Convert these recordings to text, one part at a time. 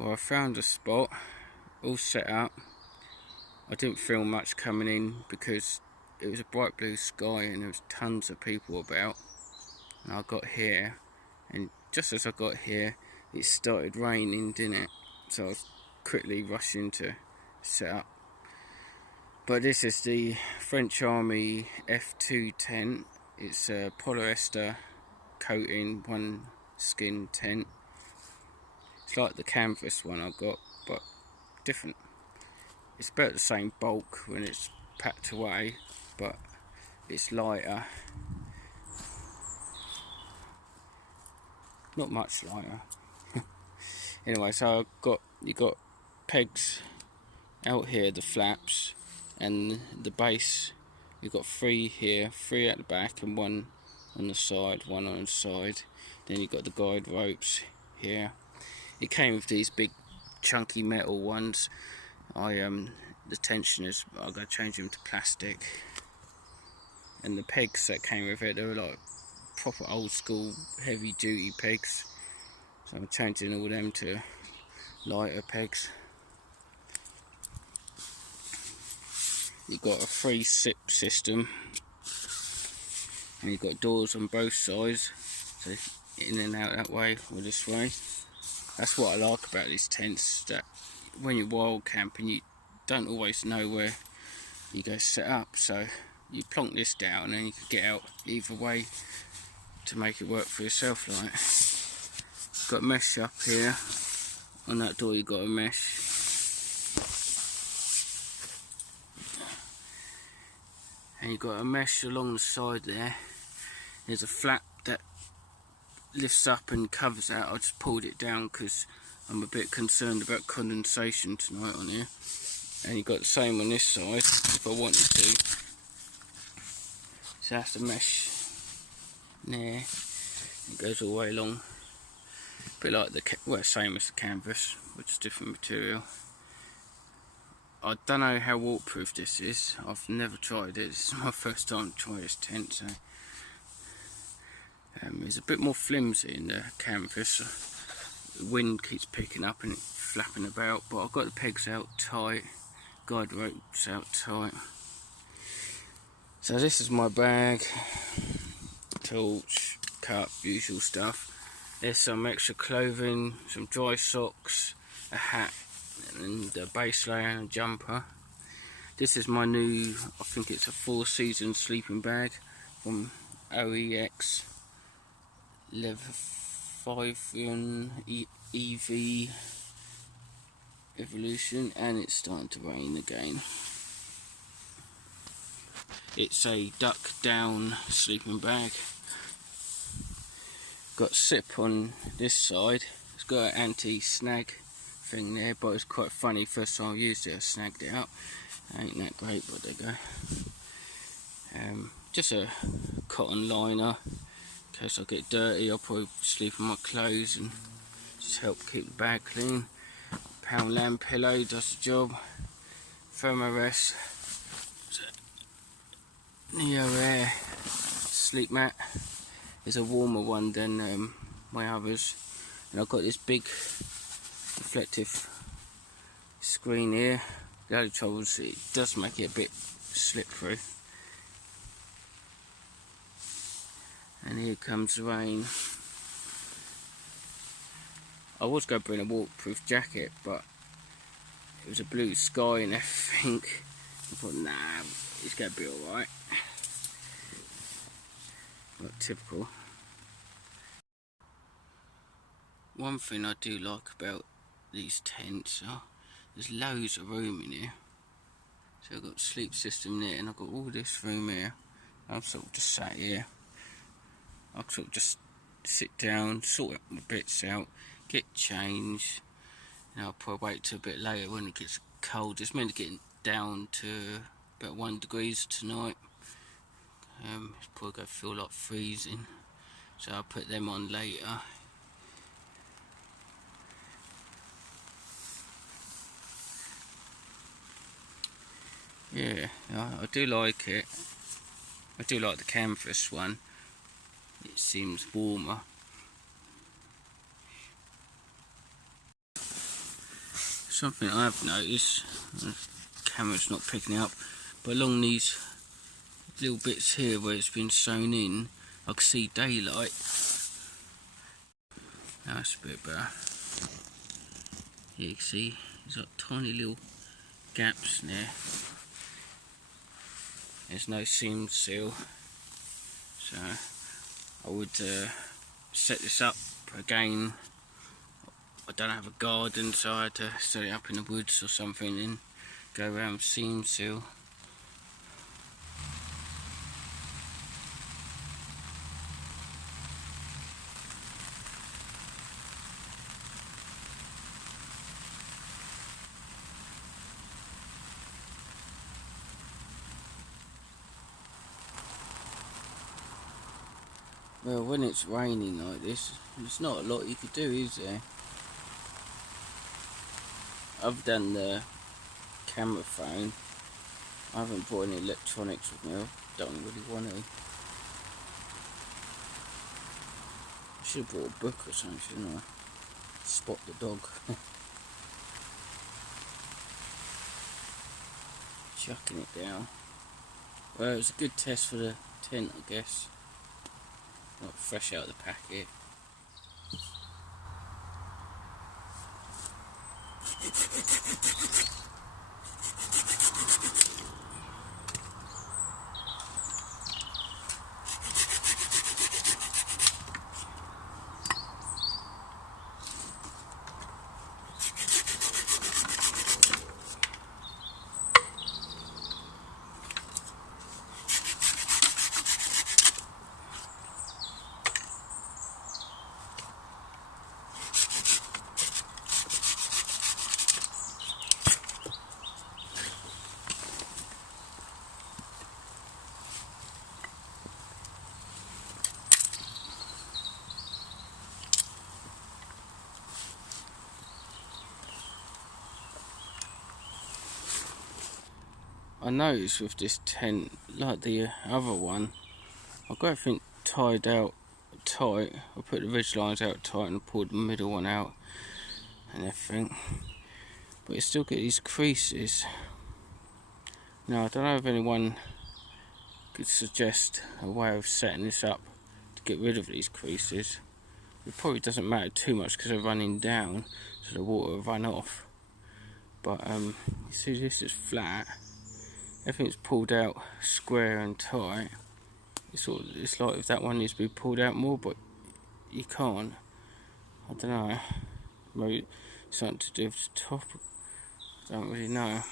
Well, I found a spot all set up. I didn't feel much coming in because it was a bright blue sky and there was tons of people about. And I got here, and just as I got here it started raining, didn't it? So I was quickly rushing to set up. But this is the French Army F2 tent. It's a polyester coating, one skin tent. It's like the canvas one I got, but different. It's about the same bulk when it's packed away, but it's lighter. Not much lighter. Anyway, so you got pegs out here, the flaps, and the base. You've got 3 here, 3 at the back, and 1 on the side, 1 on the side. Then you've got the guide ropes here. It came with these big chunky metal ones. The tensioners, I'm going to change them to plastic. And the pegs that came with it, they were like proper old school heavy duty pegs. So I'm changing all them to lighter pegs. You've got a 3-sip system, and you've got doors on both sides, so in and out that way or this way. That's what I like about these tents, that when you're wild camping you don't always know where you go set up, so you plonk this down and you can get out either way to make it work for yourself. Like, got mesh up here on that door, you've got a mesh. And you've got a mesh along the side there. There's a flap that lifts up and covers that. I just pulled it down because I'm a bit concerned about condensation tonight on here. And you've got the same on this side if I wanted to. So that's the mesh there. It goes all the way along. A bit like the same as the canvas, but just different material. I don't know how waterproof this is. I've never tried it. This is my first time trying this tent, so it's a bit more flimsy in the canvas. The wind keeps picking up and flapping about, but I've got the pegs out tight, guide ropes out tight. So this is my bag, torch, cup, usual stuff. There's some extra clothing, some dry socks, a hat, and a base layer and a jumper. This is my new, I think it's a 4-season sleeping bag from OEX Leviathan EV Evolution, and it's starting to rain again. It's a duck down sleeping bag. Got zip on this side. It's got an anti-snag thing there, but it's quite funny. First time I used it I snagged it out. Ain't that great, but there you go. Just a cotton liner in case I get dirty. I'll probably sleep in my clothes and just help keep the bag clean. Poundland pillow does the job. Thermarest Neo Air sleep mat is a warmer one than my others, and I've got this big reflective screen here. The only trouble is it does make it a bit slip-through. And here comes the rain. I was going to bring a waterproof jacket, but it was a blue sky and everything. I thought, nah, it's going to be alright. Not typical. One thing I do like about these tents are there's loads of room in here. So I've got a sleep system there, and I've got all this room here. I'm sort of just sat here. I'll sort of just sit down, sort my bits out, get changed, and I'll probably wait till a bit later when it gets cold. It's meant to get down to about 1 degrees tonight. It's probably going to feel like freezing, so I'll put them on later. Yeah, I do like it. I do like the canvas one. It seems warmer. Something I've noticed, the camera's not picking it up, but along these little bits here where it's been sewn in, I can see daylight. Now that's a bit better. Here you can see there's like tiny little gaps in there. There's no seam seal, so I would set this up again. I don't have a garden, so I had to set it up in the woods or something and go around with seam seal. Well, when it's raining like this, there's not a lot you could do, is there? I've done the camera phone. I haven't brought any electronics with me. I don't really want to. I should have brought a book or something, shouldn't I? Spot the dog. Chucking it down. Well, it was a good test for the tent, I guess. Not fresh out of the packet. I noticed with this tent, like the other one, I've got everything tied out tight. I put the ridge lines out tight and pulled the middle one out and everything, but you still get these creases. Now I don't know if anyone could suggest a way of setting this up to get rid of these creases. It probably doesn't matter too much because they're running down, so the water will run off. But you see, this is flat. Everything's pulled out square and tight. It's like if that one needs to be pulled out more, but you can't. I don't know. Maybe something to do with the top. I don't really know.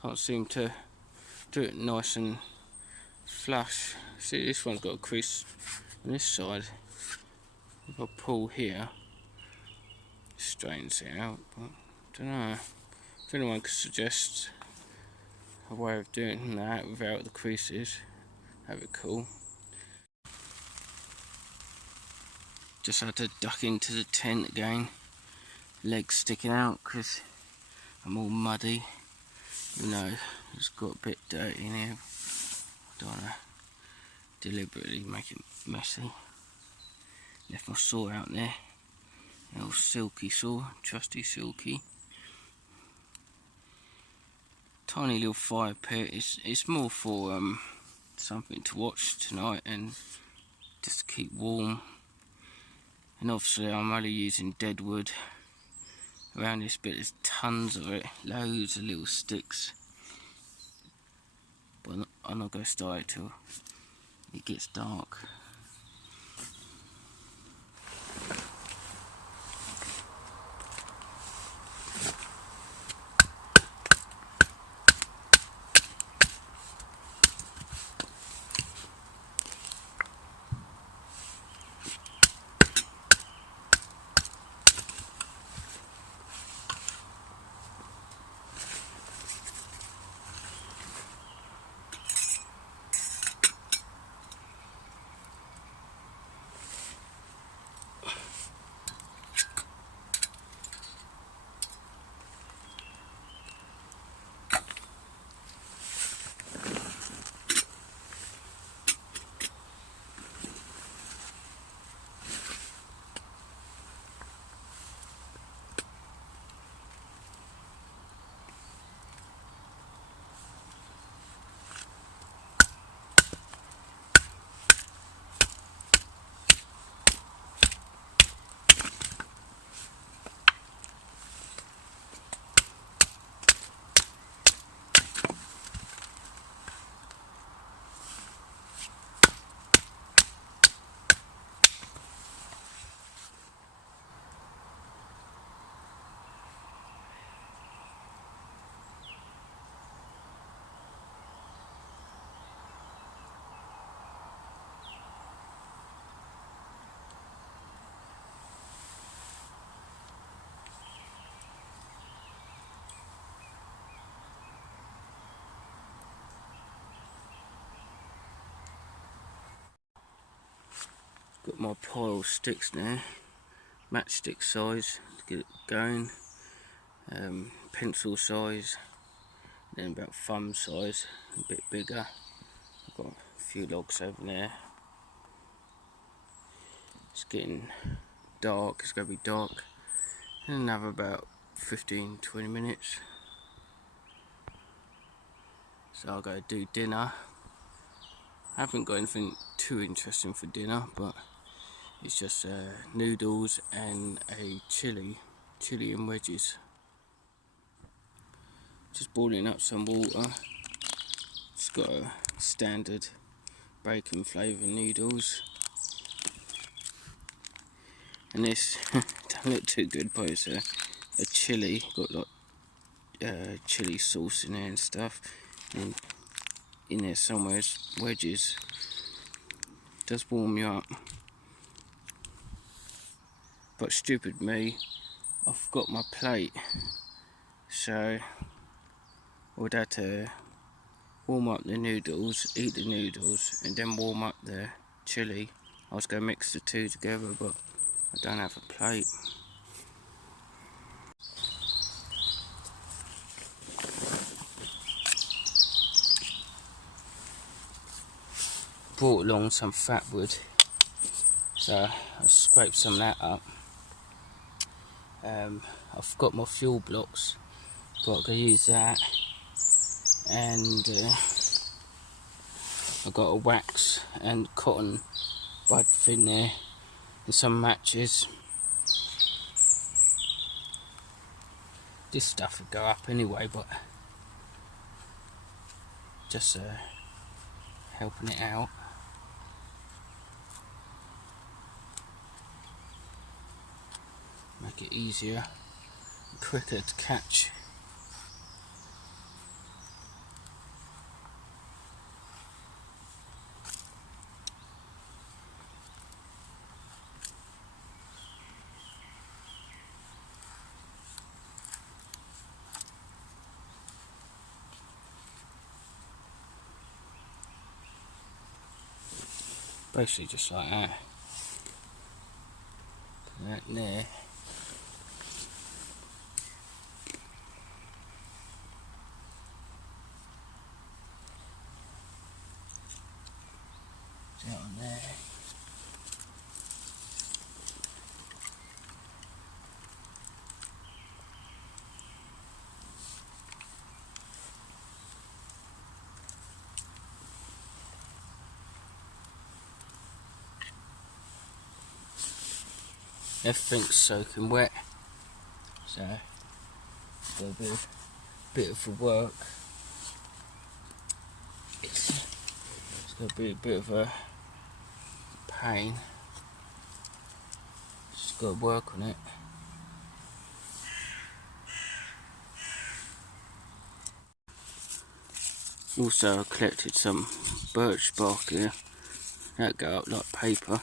Can't seem to do it nice and flush. See, this one's got a crease on this side. If I pull here, it straightens it out, but I don't know. If anyone could suggest a way of doing that without the creases, that'd be cool. Just had to duck into the tent again, legs sticking out because I'm all muddy. You know, it's got a bit dirty in here. I don't want to deliberately make it messy. Left my saw out there, an old silky saw, trusty silky. Tiny little fire pit. It's more for something to watch tonight and just to keep warm. And obviously I'm only using dead wood. Around this bit there's tons of it, loads of little sticks. But I'm not going to start it till it gets dark. Got my pile of sticks now, matchstick size to get it going, pencil size, then about thumb size, a bit bigger. I've got a few logs over there. It's getting dark, it's going to be dark in another about 15-20 minutes. So I'll go do dinner. I haven't got anything too interesting for dinner, but it's just noodles and a chili in wedges. Just boiling up some water. It's got a standard bacon flavour noodles. And this don't look too good, but it's a chili. Got like chili sauce in there and stuff. And in there somewhere wedges. Does warm you up. But stupid me, I've got my plate, so I would have to warm up the noodles, eat the noodles, and then warm up the chili. I was going to mix the two together, but I don't have a plate. Brought along some fat wood, so I scraped some of that up. I've got my fuel blocks, but I'm going to use that, and I've got a wax and cotton bud in there, and some matches. This stuff would go up anyway, but just helping it out. Make it easier and quicker to catch. Basically just like that. Put that in there. That on there. Everything's soaking wet, so it's got to be a bit of work. It's going to be a bit of a pain. Just got to work on it. Also, I collected some birch bark here. That go up like paper.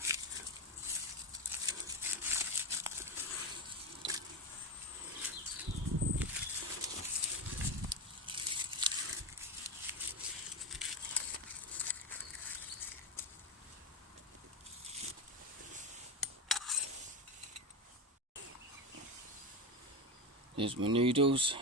Here's my noodles.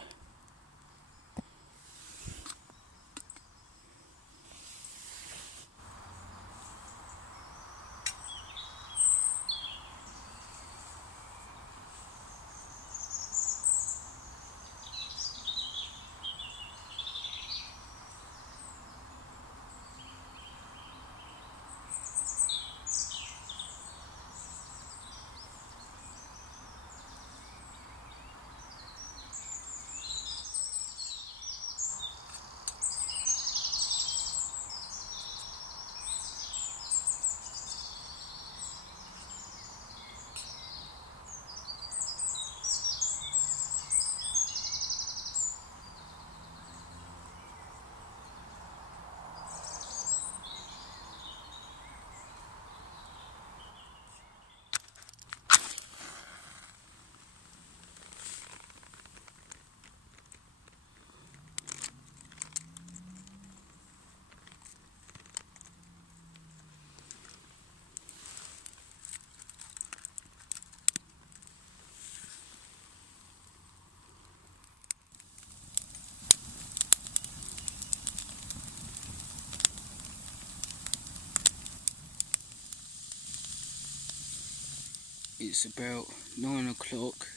It's about 9 o'clock.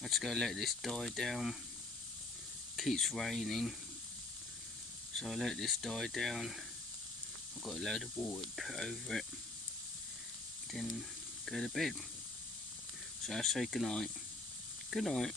I just gotta let this die down. Keeps raining, so I let this die down. I've got a load of water to put over it, then go to bed. So I say good night. Good night.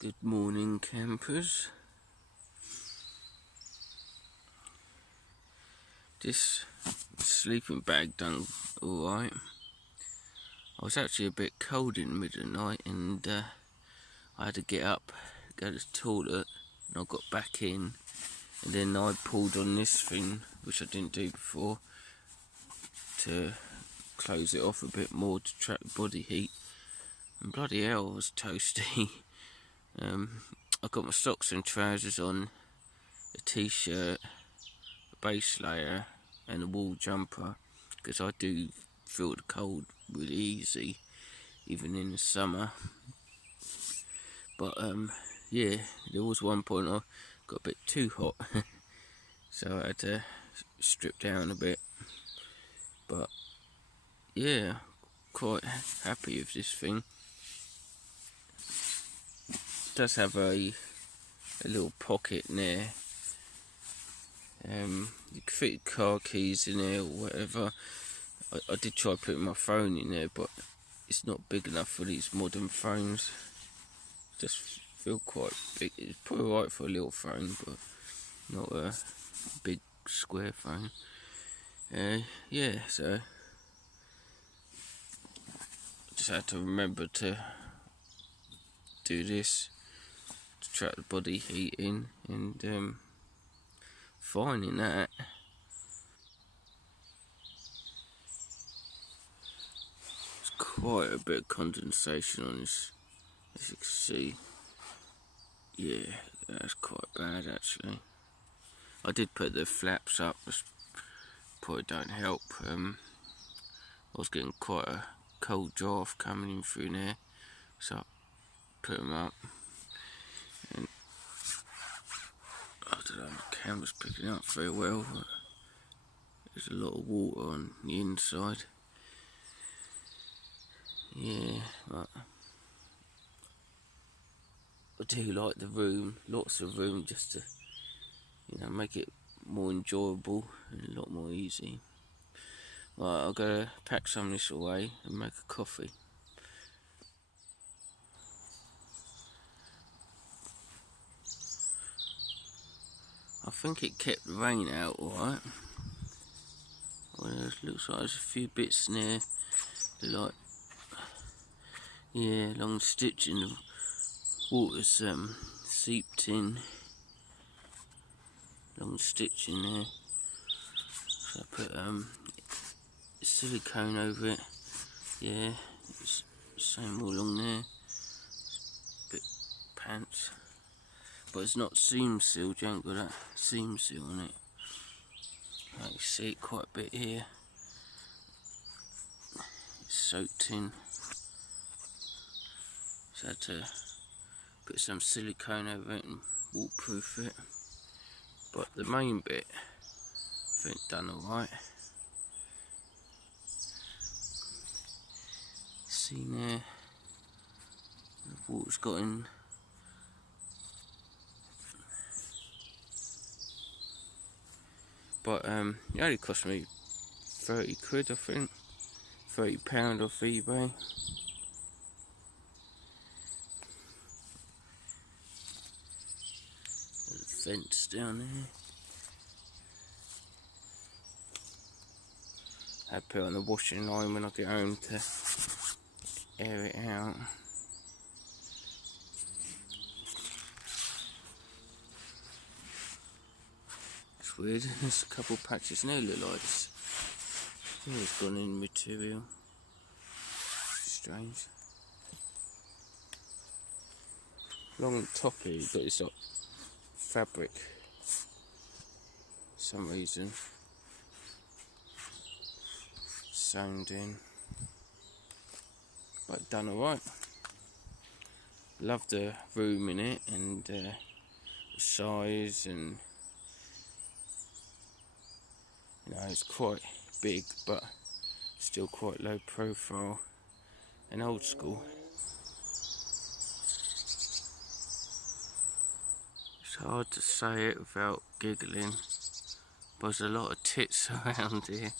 Good morning, campers. This sleeping bag done alright. I was actually a bit cold in the middle of the night, and I had to get up, go to the toilet, and I got back in, and then I pulled on this thing, which I didn't do before, to close it off a bit more to trap body heat, and bloody hell, I was toasty. I got my socks and trousers on, a t-shirt, a base layer and a wool jumper, because I do feel the cold really easy, even in the summer. But yeah, there was one point I got a bit too hot, so I had to strip down a bit. But yeah, quite happy with this thing. It does have a little pocket in there. You can fit car keys in there or whatever. I did try putting my phone in there, but it's not big enough for these modern phones. Just feel quite big. It's probably right for a little phone, but not a big square phone. Yeah, so I just had to remember to do this to trap the body heat in, and finding that. There's quite a bit of condensation on this, as you can see. Yeah, that's quite bad actually. I did put the flaps up, which probably don't help. I was getting quite a cold draft coming in through there, so I put them up. And I don't know, the camera's picking up very well, but there's a lot of water on the inside. Yeah, but I do like the room, lots of room, just to, make it more enjoyable and a lot more easy. Right, I'll go pack some of this away and make a coffee. I think it kept the rain out alright. What else? Looks like there's a few bits in there. They're like, yeah, long stitching. The water's seeped in. Long stitching there. So I put silicone over it. Yeah, it's same all along there. Bit pants, but it's not seam sealed. You ain't got that seam seal on it. I can see it quite a bit here. It's soaked in. So I had to put some silicone over it and waterproof it. But the main bit, I think, done alright. See there, the water's got in. But it only cost me 30 quid, I think. £30 off eBay. There's a fence down there. I put it on the washing line when I get home to air it out. It's weird, there's a couple patches now look like it's gone in material. Strange. Along the top here you've got this like fabric for some reason. Sewn in. But done alright. Love the room in it and the size, and you know, it's quite big but still quite low profile and old school. It's hard to say it without giggling, but there's a lot of tits around here.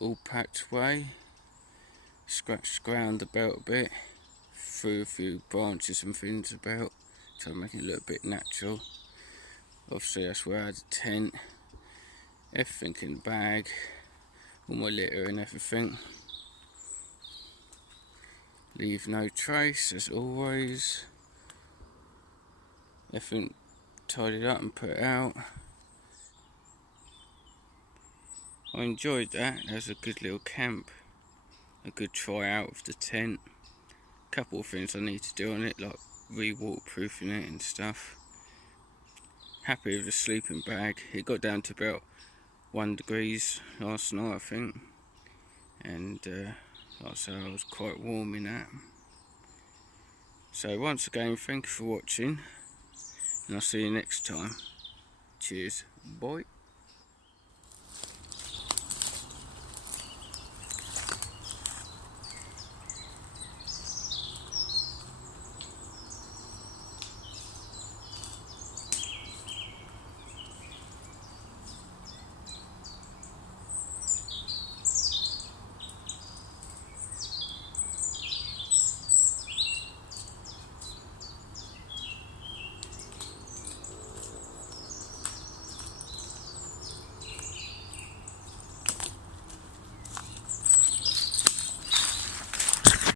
All packed away, scratched the ground about a bit, threw a few branches and things about, trying to make it look a bit natural. Obviously that's where I had the tent, everything in the bag, all my litter and everything. Leave no trace as always. Everything tidied up and put out. I enjoyed that. That was a good little camp, a good try out of the tent. A couple of things I need to do on it, like re-waterproofing it and stuff. happy with the sleeping bag. It got down to about 1 degrees last night, I think, and like I say, I was quite warm in that. So once again, thank you for watching, and I'll see you next time. Cheers, bye.